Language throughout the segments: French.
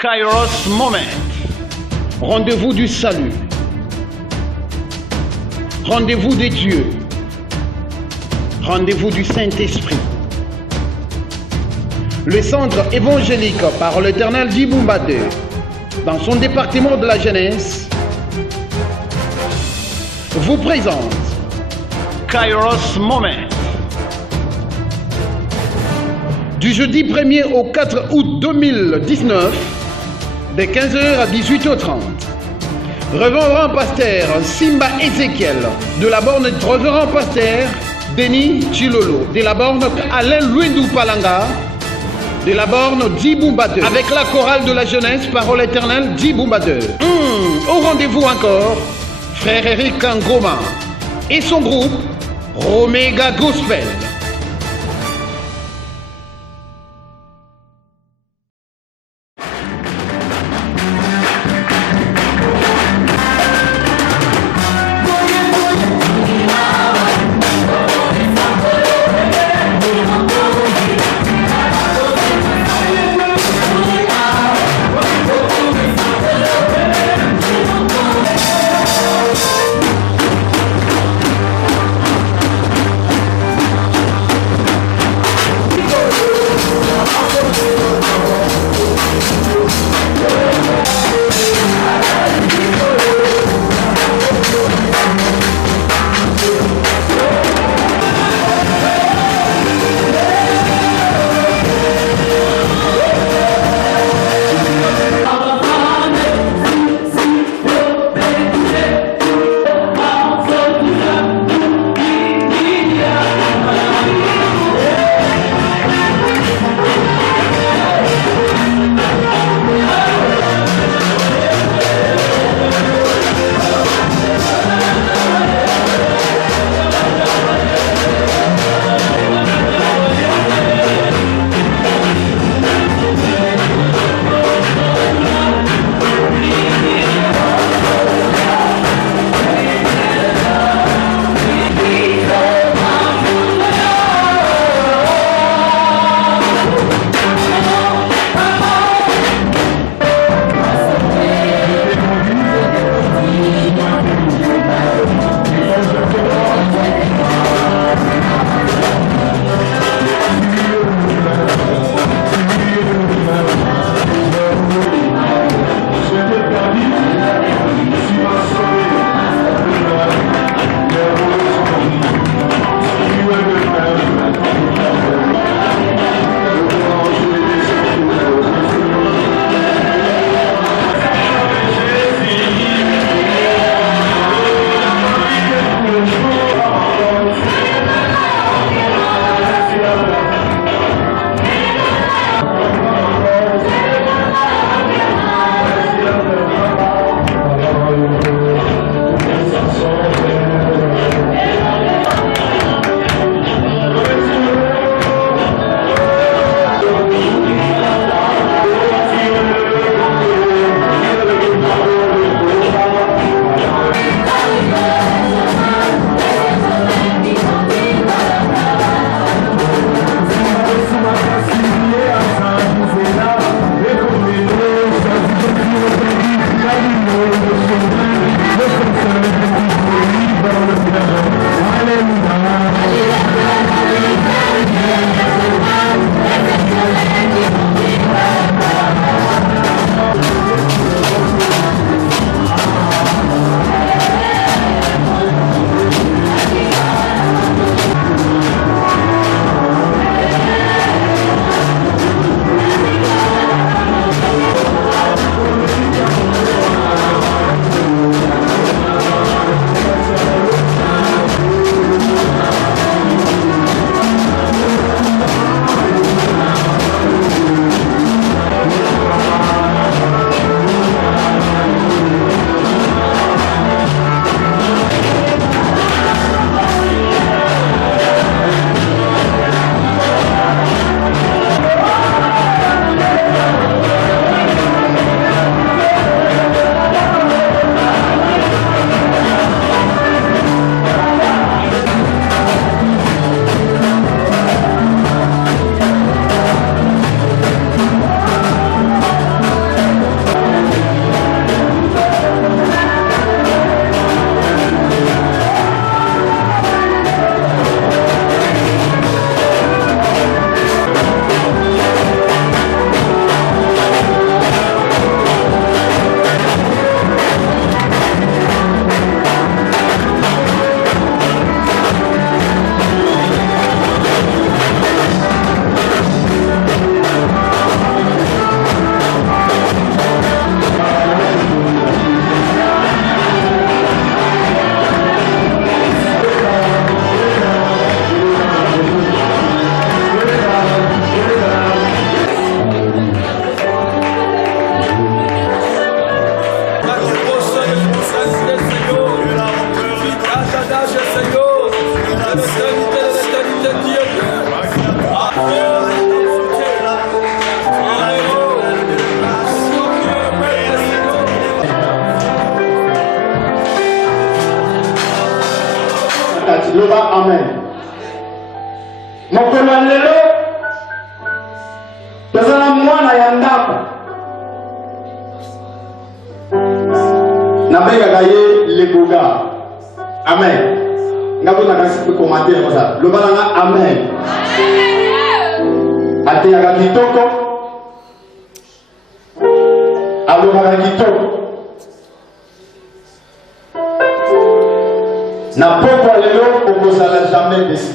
Kairos Moment. Rendez-vous du salut. Rendez-vous des dieux. Rendez-vous du Saint-Esprit. Le centre évangélique par l'Éternel d'Ibumba 2, dans son département de la jeunesse, vous présente Kairos Moment. Du jeudi 1er au 4 août 2019, de 15h à 18h30. Révérend pasteur Simba Ezekiel, de la borne Révérend pasteur Denis Chilolo, de la borne Alain Louindou Palanga, de la borne d'Ibumba 2, avec la chorale de la jeunesse Parole éternelle d'Ibumba 2. Au rendez-vous encore, frère Eric Ngoma et son groupe Romega Gospel. makasi. Loba amen. Mokolo lelo tozala mwana ya ndako. Nabengaka ye Legoga. Amen. Ngako nakasi pe commentaire comme ça. Loba nanga amen. Ateyaka kitoko. Alobaka kitoko. Na pokwa lelo okozala jamais déçu.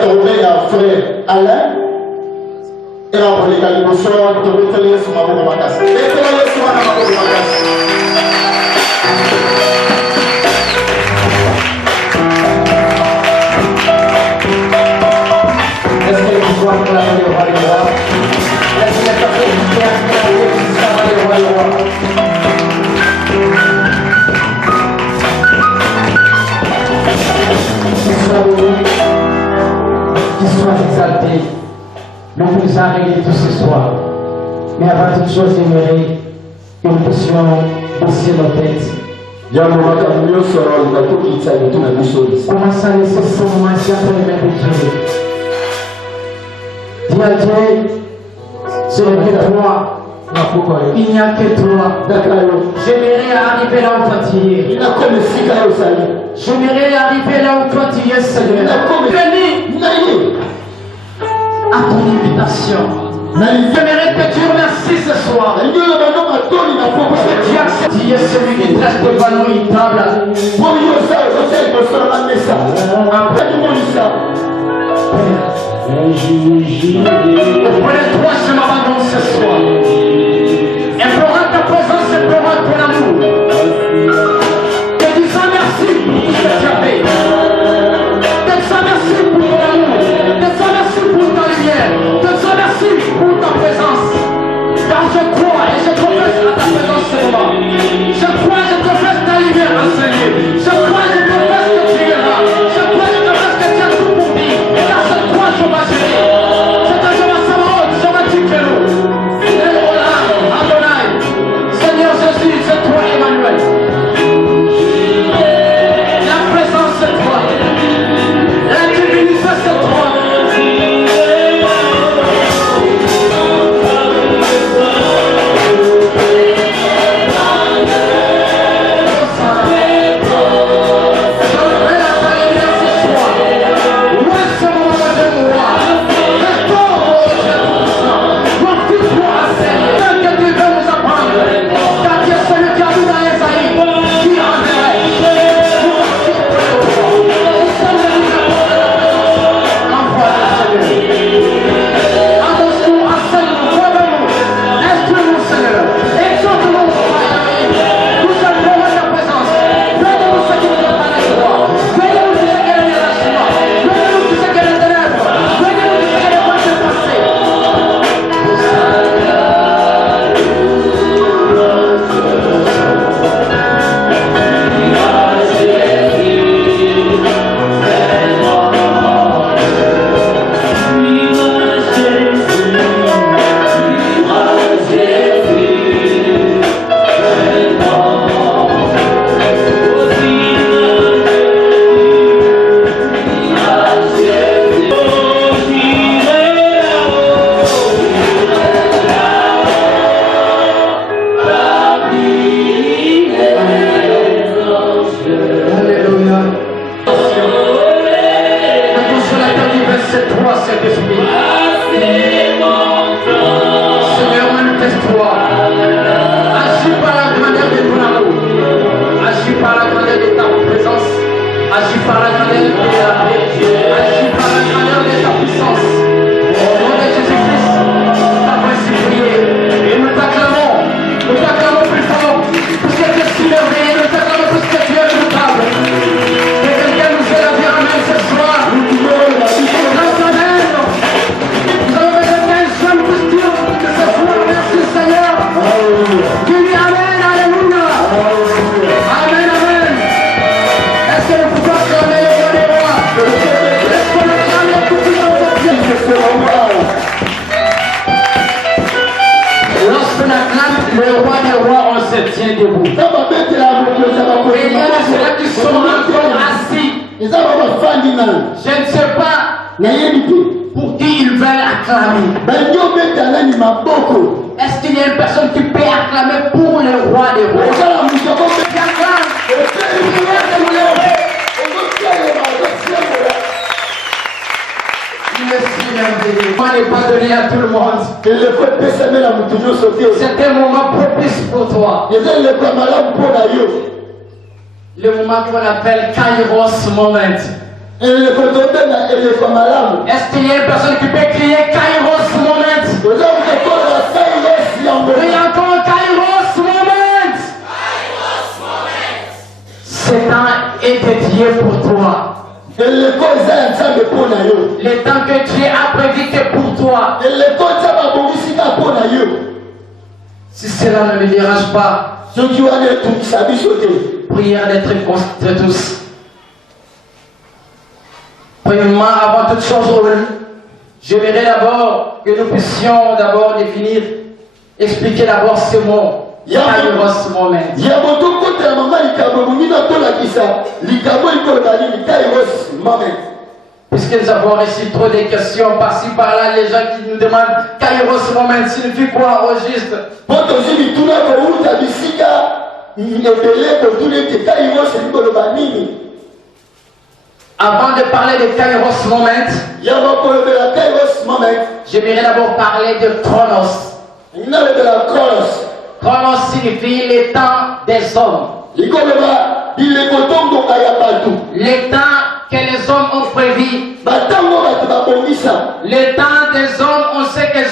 Tobenga frère Alain. Et on peut les caler au sol, on peut les sur ma boue makasi. Et on les sur ma boue makasi. Est-ce que les pouvoirs pour la vie au roi du roi? Est-ce que les personnes qui sont à la vie au roi du roi? Qu'il soit exalté, nous vous a réunis tous ce soir. Mais avant toute chose, j'aimerais que nous puissions baisser nos têtes. Commençons à laisser ce moment ici après les mains de Dieu. Dis à Dieu, c'est le vrai toi. Il n'y a que toi. J'aimerais arriver là où toi tu es. J'aimerais arriver là où toi tu es, Seigneur. À ton invitation. J'aimerais que tu remercies ce soir. Tu es celui qui dresse devant nous une table. Auprès de toi, je m'abandonne ce soir. Implorant ta présence, implorant ton amour. Te disant merci pour tout ce que tu as fait. Te disant merci pour ton amour. Te disant merci pour ta lumière. Te disant merci pour ta présence. Car je crois et je confesse à ta présence ce moment. Je crois et je confesse ta lumière, Seigneur. Je crois et je confesse que tu es là. Je crois et je confesse que tu as tout pour dire. Car je crois que je vais gérer. C'est un jour à Samarot, je vais tuer l'eau. Seigneur Jésus, c'est toi Emmanuel. La présence c'est toi. La divinité c'est toi. Amen, amen. Est-ce que le pouvoir se réveille au roi des rois? Je ne sais pas pour qui ils veulent acclamer. Est-ce qu'il y a une personne qui peut acclamer pour le roi des rois? Moi n'est pas donné à tout le monde. C'est un moment propice pour toi. Le moment qu'on appelle Kairos Moment. Est-ce qu'il y a une personne qui peut crier Kairos Moment? Oui, encore Kairos Moment. Ce temps est dédié pour toi. Le temps que Dieu a prévu que pour toi. Si cela ne me dérange pas, prière d'être conscients tous. Premièrement, avant toute chose, j'aimerais d'abord que nous puissions d'abord définir, expliquer d'abord ce mot. Kairos Moment. Puisque nous avons reçu trop de questions par-ci par-là, les gens qui nous demandent Kairos Moment signifie quoi au juste? Avant de parler de Kairos Moment, j'aimerais d'abord parler de Chronos. Chronos signifie les temps des hommes. Les temps que les hommes ont prévu. Les temps des hommes, on sait que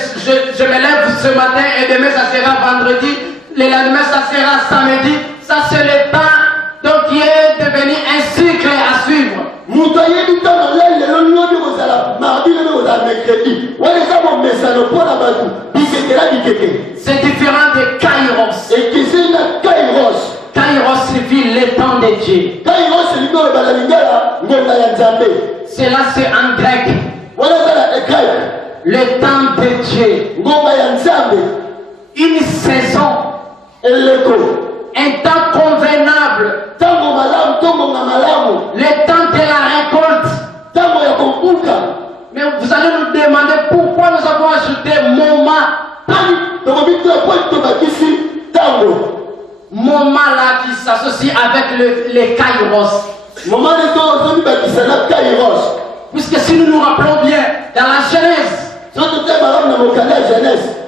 je me lève ce matin et demain ça sera vendredi. Le lendemain ça sera samedi. Ça c'est le temps donc qui est devenu un cycle à suivre. C'est différent de Kairos. Kairos signifie le temps de Dieu. Cela c'est en grec. Le temps de Dieu. Une saison. Un temps convenable. Le temps de la récolte. Mais vous allez nous demander pourquoi nous avons ajouté moment. Moment là qui s'associe avec les Kairos. Puisque si nous nous rappelons bien, dans la Genèse,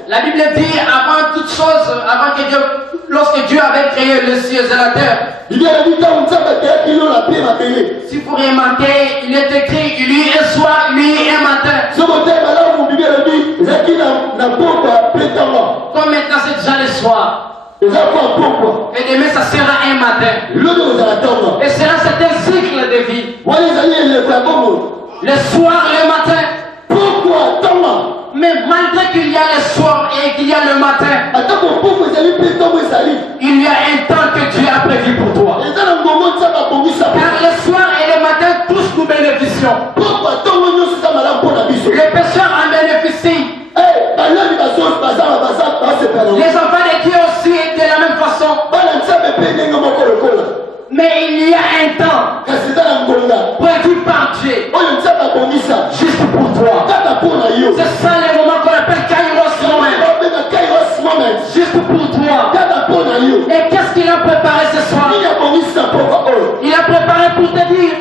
la Bible dit avant toute chose, avant que Dieu, lorsque Dieu avait créé les cieux et la terre, si vous remarquez, il est écrit, il y a un soir, il y a un matin. Comme maintenant c'est déjà le soir. Et demain ça sera un matin. Et cela c'est un cycle de vie. Le soir et le matin. Mais malgré qu'il y a le soir et qu'il y a le matin, il y a un temps que Dieu a prévu pour toi. Car le soir et le matin, tous nous bénéficions. Les pécheurs en bénéficient. Les enfants de Dieu aussi de la même façon. Mais il y a un temps prévu par Dieu juste pour toi. C'est ça le moment qu'on appelle Kairos Moment. Juste pour toi. Et qu'est-ce qu'il a préparé ce soir? Il a préparé pour te dire,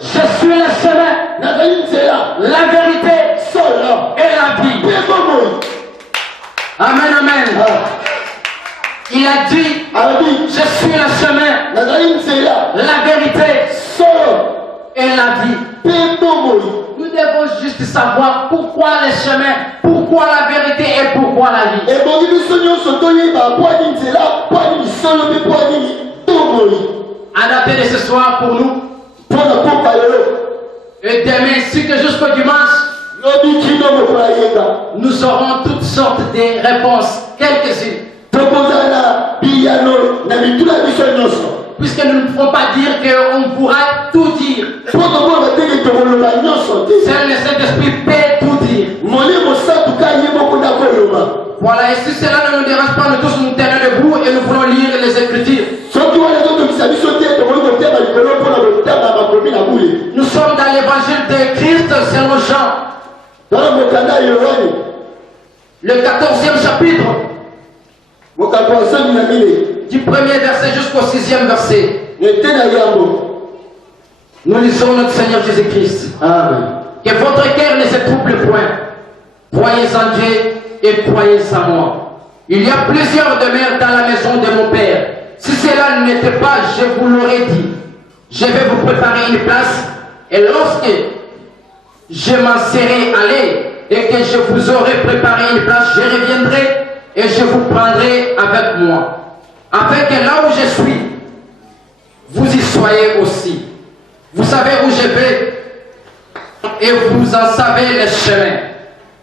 je suis le chemin, la vérité et la vie. Amen, amen. Il a dit, je suis le chemin, la vérité et la vie. Nous devons juste savoir pourquoi le chemin, pourquoi la vérité et pourquoi la vie. Adapté de ce soir pour nous. Et demain, ainsi que jusqu'au dimanche, nous aurons toutes sortes de réponses, quelques-unes. Puisque nous ne pouvons pas dire qu'on pourra tout dire. Seul le Saint-Esprit peut tout dire. Voilà, et si cela ne nous dérange pas, nous tous nous tenons debout et nous voulons lire les Écritures. concernant Jean, le 14e chapitre, du premier verset jusqu'au 6e verset, nous lisons notre Seigneur Jésus-Christ. Amen. Que votre cœur ne se trouble point. Croyez en Dieu et croyez en moi. Il y a plusieurs demeures dans la maison de mon Père. Si cela n'était pas, je vous l'aurais dit. Je vais vous préparer une place, et lorsque je m'en serai allé et que je vous aurai préparé une place, je reviendrai et je vous prendrai avec moi, afin que là où je suis, vous y soyez aussi. Vous savez où je vais et vous en savez le chemin.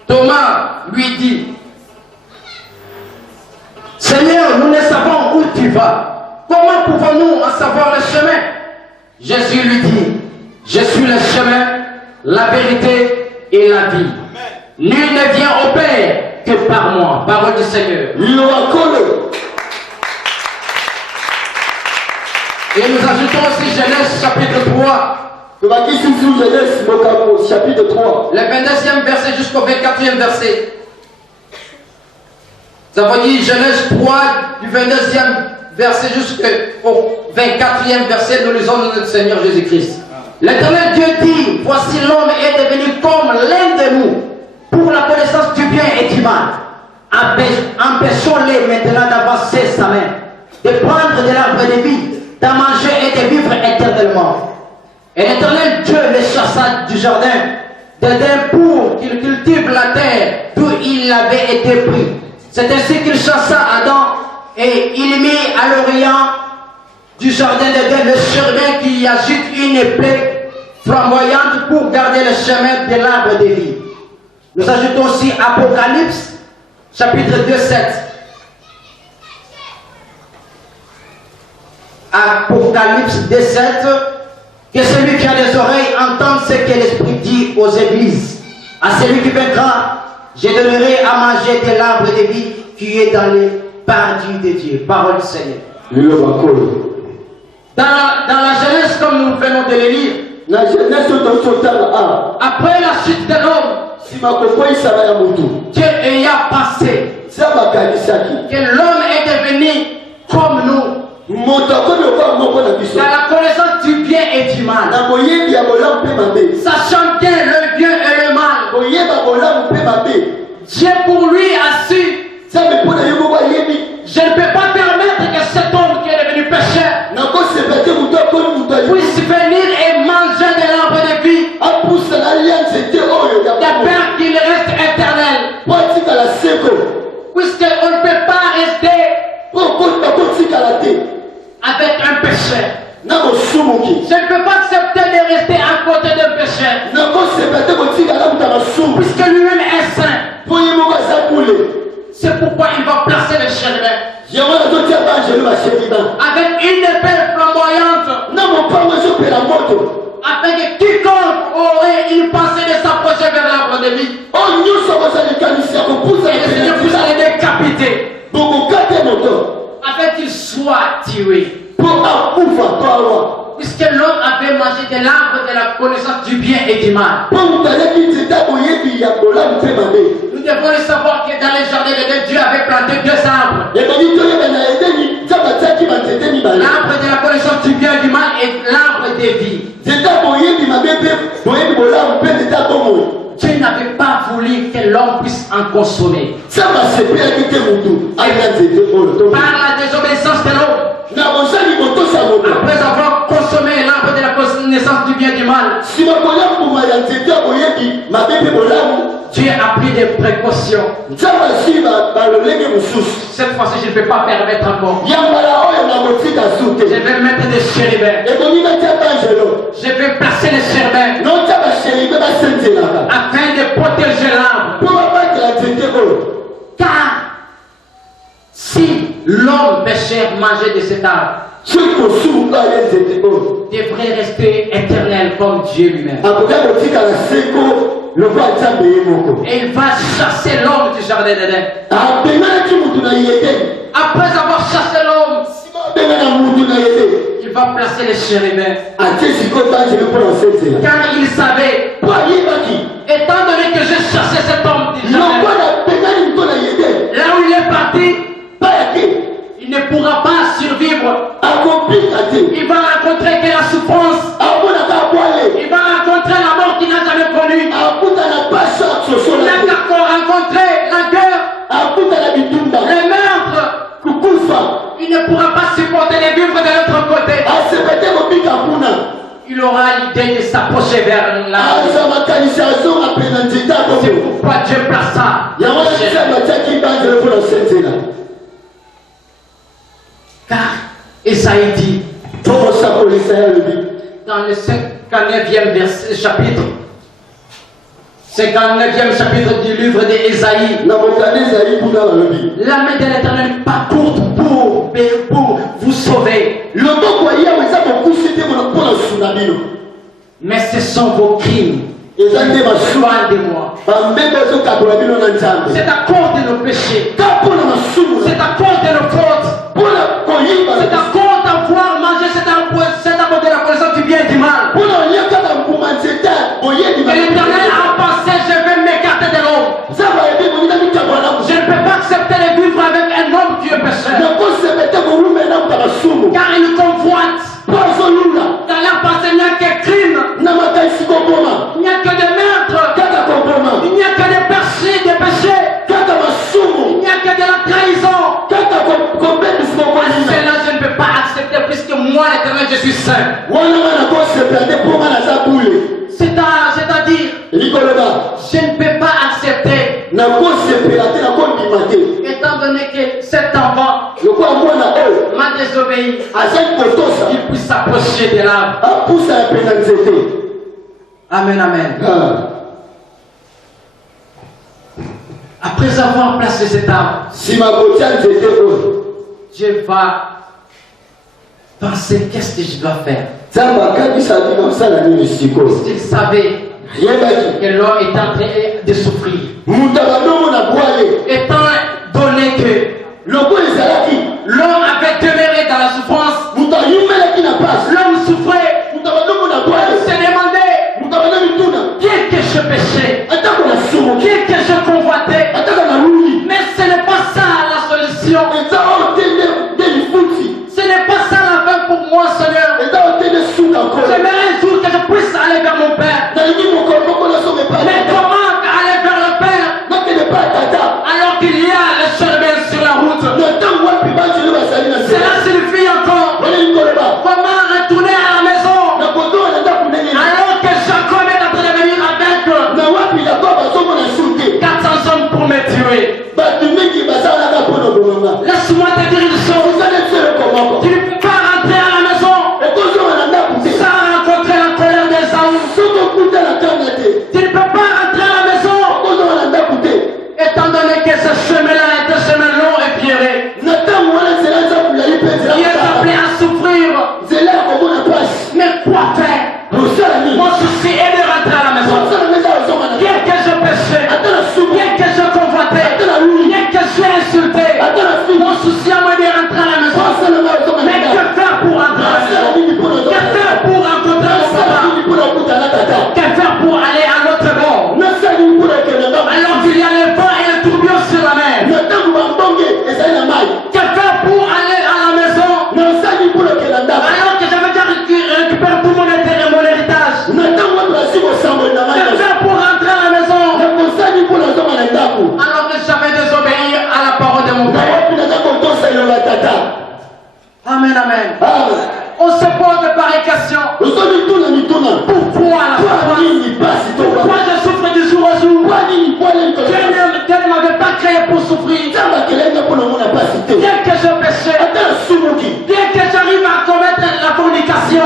Thomas lui dit, Seigneur, nous ne savons où tu vas. Comment pouvons-nous en savoir le chemin? Jésus lui dit, je suis le chemin, la vérité et la vie. Nul ne vient au Père que par moi. Parole du Seigneur. Et nous ajoutons aussi Genèse chapitre 3. Le 22e verset jusqu'au 24e verset. Nous avons dit Genèse 3 du 22e verset jusqu'au 24e verset. Nous lisons notre Seigneur Jésus-Christ. L'Éternel Dieu dit, voici l'homme est devenu comme l'un de nous pour la connaissance du bien et du mal. Empêchons-les maintenant d'avancer sa main, de prendre de l'arbre de vie, d'en manger et de vivre éternellement. Et l'Éternel Dieu les chassa du jardin d'Éden pour qu'il cultive la terre d'où il avait été pris. C'est ainsi qu'il chassa Adam et il mit à l'orient du jardin d'Éden le chérubin qui agite une épée flamboyante pour garder le chemin de l'arbre de vie. Nous ajoutons aussi Apocalypse, chapitre 2, 7. Apocalypse 2, 7. Que celui qui a des oreilles entende ce que l'Esprit dit aux églises. À celui qui vaincra, je donnerai à manger de l'arbre de vie qui est dans les paradis de Dieu. Parole du Seigneur. Dans la Genèse, comme nous venons de le lire, après la chute de l'homme, Dieu ayant pensé que l'homme est devenu comme nous, dans la connaissance du bien et du mal, sachant bien le bien et le mal, Dieu pour lui a su, je ne peux pas permettre que cet homme qui est devenu pécheur puisse venir et manger de l'arbre de vie, de peur qu'il reste éternel, puisqu'on ne peut pas rester avec un pécheur. Je ne peux pas accepter de rester à côté d'un pécheur, puisque lui-même est saint. C'est pourquoi il va placer le chérubin avec une épée flamboyante, afin que quiconque aurait une pensée de s'approcher vers l'arbre de vie, et le Seigneur puisse les décapiter, afin qu'il soit tué. Puisque l'homme avait mangé de l'arbre de la connaissance du bien et du mal. Nous devons le savoir que dans les jardins d'Éden, Dieu avait planté deux arbres. L'arbre de la connaissance du bien et du mal et l'arbre de vie. Dieu n'avait pas voulu que l'homme puisse en consommer. Par la désobéissance de l'homme, après avoir consommé l'arbre de la connaissance du bien et du mal, Dieu a pris des précautions. Cette fois-ci, je ne vais pas permettre encore. Je vais mettre des chérubins. Je vais placer les chérubins afin de protéger l'arbre. Car si l'homme pécheur mangeait de cet arbre, devrait rester éternel comme Dieu lui-même. Et il va chasser l'homme du jardin d'Éden. Après avoir chassé l'homme, il va placer les chérubins. Car il savait Étant donné que j'ai chassé cet homme d'Israël, là où il est parti, il ne pourra pas survivre. Il va rencontrer que la souffrance. Il va rencontrer la mort qu'il n'a jamais connue. Il n'a qu'à rencontrer la guerre, le meurtre. Il ne pourra pas supporter les vivres de l'autre côté. Il aura l'idée de s'approcher vers là. C'est pourquoi Dieu place ça. Car Esaïe dit dans le 59e chapitre, 59e chapitre du livre d'Esaïe, la main de l'Éternel n'est pas courte pour vous sauver, mais ce sont vos crimes qui vous éloignent de moi. C'est à cause de nos péchés, c'est à cause de nos fautes, c'est à cause d'avoir mangé cet arbre de la connaissance du bien et du mal que l'Éternel a pensé: je vais m'écarter de l'homme. Je ne peux pas accepter de vivre avec un homme qui est pécheur, car il convoite. Dans leur pensée, il n'y a que crime, il n'y a que des meurtres, il n'y a que des péchés, il n'y a que de la trahison. Cela, je ne peux pas accepter, puisque moi, l'Éternel, je suis saint. C'est-à-dire, je ne peux pas accepter, étant donné que cet enfant m'a désobéi, qu'il puisse s'approcher de l'arbre. Amen, amen. Après avoir placé cet arbre, Dieu va penser: qu'est-ce que je dois faire? S'il savait que l'homme est en train de souffrir, étant donné que l'homme avait demeuré dans la souffrance, l'homme souffrait, il se demandait: qui est que je péchais, qui est que je convoitais. Mais ce n'est pas ça la solution, ce n'est pas ça la fin pour moi, Seigneur. J'aimerais un jour que je puisse aller vers mon Père. Mais comment aller vers le Père alors qu'il y a le chemin sur la route? Cela signifie encore: comment retourner à la maison alors que Jacob est en train de venir avec 400 hommes pour me tuer? Laisse-moi te dire une chose: tu ne peux pas rentrer à la maison sans rencontrer la colère d'Ésaü. Tu ne peux pas rentrer à la maison étant donné que ce chemin-là est un chemin long et pierré. Il est appelé à souffrir. Mais quoi faire? Mon souci est de rentrer à la maison. Bien que je péchais, bien que je convoitais, bien que j'ai insulté, mon souci à moi de rentrer à la maison. Mais que faire pour rentrer à la maison? Que faire pour rencontrer mon papa? Que faire pour aller à l'autre bord alors qu'il y a le vent et le tourbillon sur la mer? Que faire pour aller à la maison alors que j'avais déjà récupéré tout mon intérêt, mon héritage? Que faire pour rentrer à la maison alors que j'avais désobéi à la parole de mon Père? Amen, amen. On se pose de pareilles questions. Pourquoi la souffrance? Pourquoi je souffre du jour au jour? Dieu ne m'avait pas créé pour souffrir. Bien que je péchais, bien que j'arrive à commettre la fornication,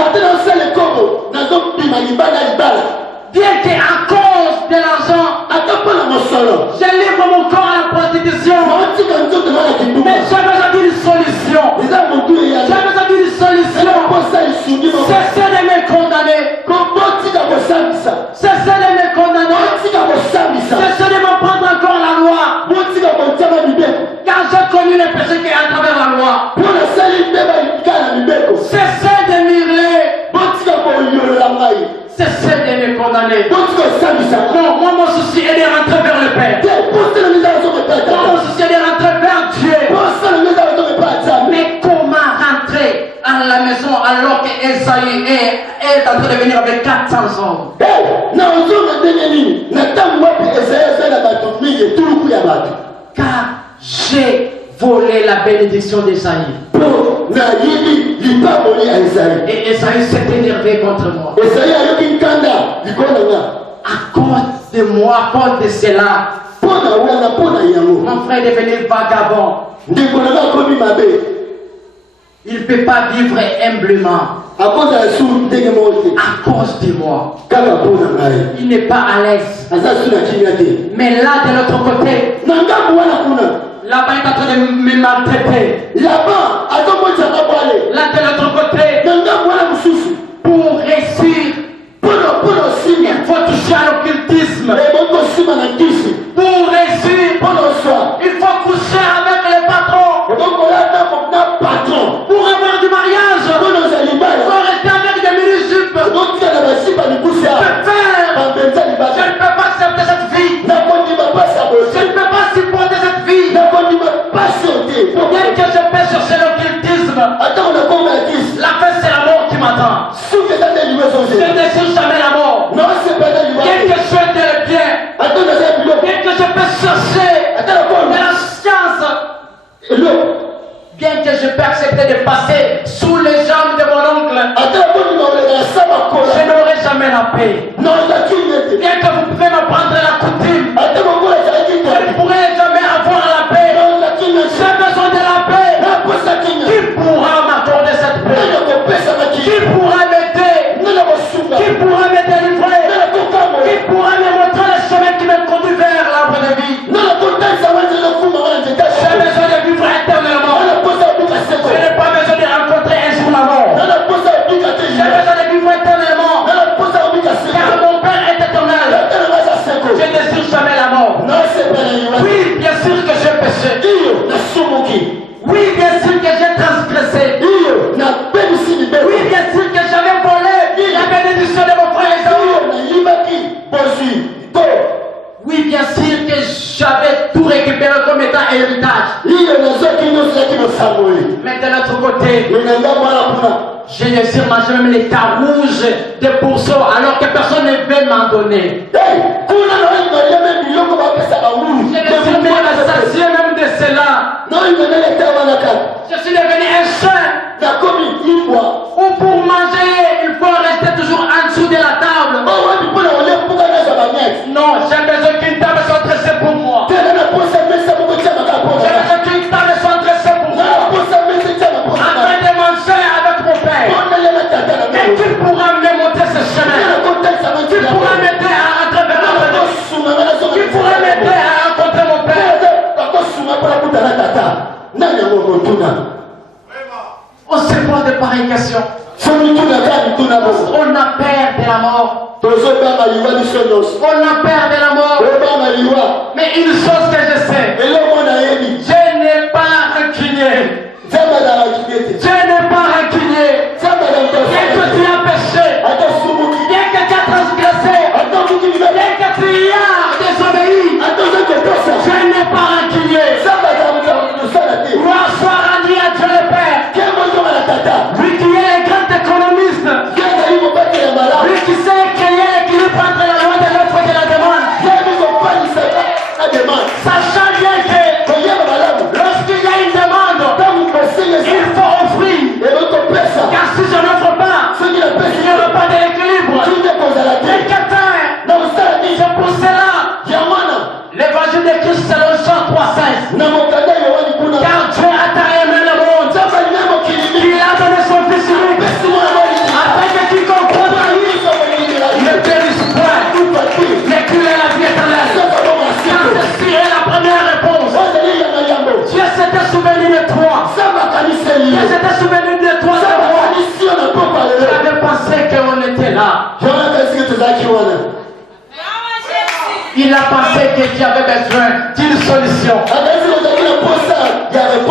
bien qu'à cause de l'argent, je livre mon corps à la prostitution. Mais j'ai besoin d'une solution. J'ai besoin d'une solution. Cessez de me condamner. Cessez de me condamner. Cessez de me prendre encore la loi. Car j'ai connu les péchés qui à travers la loi. Cessez de m'hurler. Cessez de me me condamner. Botiko sambisa. Non, moi mon souci est de rentrer vers le Père. Poste le misère sur le Moi père. mon souci est de rentrer vers Dieu. Poste le misère sur le père. Mais comment rentrer à la maison alors que Esaïe est en train de venir avec 400 hommes? Na ozonga ndenge nini? Na tango wapi Esaïe azala bato mingi tuluku ya bato. Car j'ai volé la bénédiction d'Esaïe. Po na yibi libaboli ya Esaïe. Et Esaïe s'est énervé contre moi. Esaïe ayoki nkanda likolo na. À cause de moi, à cause de cela, Po na wana po na yango. mon frère est devenu vagabond. Ndeko na nga akomi mabe. Il ne peut pas vivre humblement Akoza ya suru ndenge moko te. à cause de moi. Kaka po na ngai. Il n'est pas à l'aise. Aza su na kimia te. Mais là, de l'autre côté, Na ngambo wana kuna. là-bas, il est en train de me maltraiter. Là-bas, azomonisa mabwale. Là, de l'autre côté, Na ngambo wana mosusu. pour réussir, Pono sima. il faut toucher à l'occultisme. Eboko sima na kisi. Pour réussir, Pono swa. il faut coucher avec les patrons. Eboko lata na patron. Pour avoir du mariage, Pono za il libala. faut rester avec des mini-jupes. Eboko na basipa likusa. Père, Bambenza je libala. ne peux pas accepter cette vie. Na kondi bapasa Je bosi. ne peux pas supporter cette vie. Na kondi bapasa te. Bien que je peux chercher l'occultisme, Ata on a konga kisi. la fin c'est la mort qui m'attend. Souke tata libazo Je je. ne désire jamais la mort. Non c'est pas de Bien libazo. que je souhaite le bien, Ata na za bilo. bien que je peux chercher Ata na de konga. la science, Elo. bien que je peux accepter de passer sous les jambes de mon oncle, Ata na kondi na olega sama je kola. n'aurai jamais la paix. Non za kimia te. Bien que vous pouvez me prendre la coutume, Ata mokola za je kimia. ne pourrai jamais avoir la paix. Non za kimia. J'ai besoin de la paix. Na posa kimia. Qui pourra m'accorder cette paix? Nana kopesa na Qui kimia. pourra m'aider? Nana kosunga. Qui pourra me délivrer? Nana kokamo. Qui pourra me montrer le chemin qui me conduit vers l'arbre de vie? Nana kotanza wanje na kuma wana nzeta. J'ai besoin de vivre éternellement. Nana posa bika seko. Je n'ai pas besoin de rencontrer un jour la mort. Nana posa bika te. J'ai besoin de vivre éternellement. Nana posa bika seko. Car mon Père est éternel. Nana maza seko. Je ne désire jamais la mort. Non c'est pas la yiwa. Oui, bien sûr que j'ai péché. Iyo na sumuki. Oui, bien sûr que j'ai transgressé. Iyo na bebisi ni bebu. Oui, bien sûr que j'avais volé la bénédiction de mon frère Esaü. Iyo na yibaki bozwi to. Oui, bien sûr que j'avais tout récupéré comme étant héritage. Iyo na zoki nyonso yaki bosamboli. Mais de l'autre côté, Mina ngambo wana kuna. je désire manger même les tas rouges des pourceaux alors que personne ne veut m'en donner. Hey, kuna na wani maria me biloko bapesa bangulu. Je désire même m'assasier même de cela. Non il me lele tama na kaka. Je suis devenu un chien Na komi imbwa. où pour manger, il faut rester toujours en dessous de la table. Oh wapi mpona olia mpuka naza banyeti. Non, j'ai besoin qu'une table soit dressée pour moi. Tena na posa mesa moko tia makaka J'ai pona. besoin qu'une table soit dressée pour Na moi. posa mesa tia makaka En pona. train de manger avec mon père. Pona lema tata na Mais mero. qui pourra me montrer ce chemin? Tena kontesa Qui manti. pourra m'aider à rentrer vers la vie? Qui pourra m'aider à rencontrer mon père? On se pose de pareilles questions. On a peur de la mort. On a peur de la mort. Mais une chose que je sais, je n'ai pas rancunier. Je n'ai pas rancunier. Bien que tu as péché, bien que tu as transgressé, bien que tu as désobéi, je n'ai pas rancunier. Gloire soit rendue à Dieu le Père. Lui qui est un grand économiste, lui qui sait créer l'équilibre entre la loi de l'offre et de la demande, sachant bien que lorsqu'il y a une demande, il faut offrir. Car si je n'offre pas, il n'y aura pas d'équilibre. Les capteurs, c'est pour cela, l'évangile de Christ selon Jean 3,16. Car Dieu a tant aimé le monde qu'il a donné son Fils unique, afin que quiconque croit en lui ne périsse point, mais qu'il ait la vie éternelle. Car ceci est la première réponse. Dieu s'était souvenu de toi. Dieu s'était souvenu de toi, de moi. J'avais pensé qu'on était là. Il a pensé que tu avais besoin d'une solution. Tu avais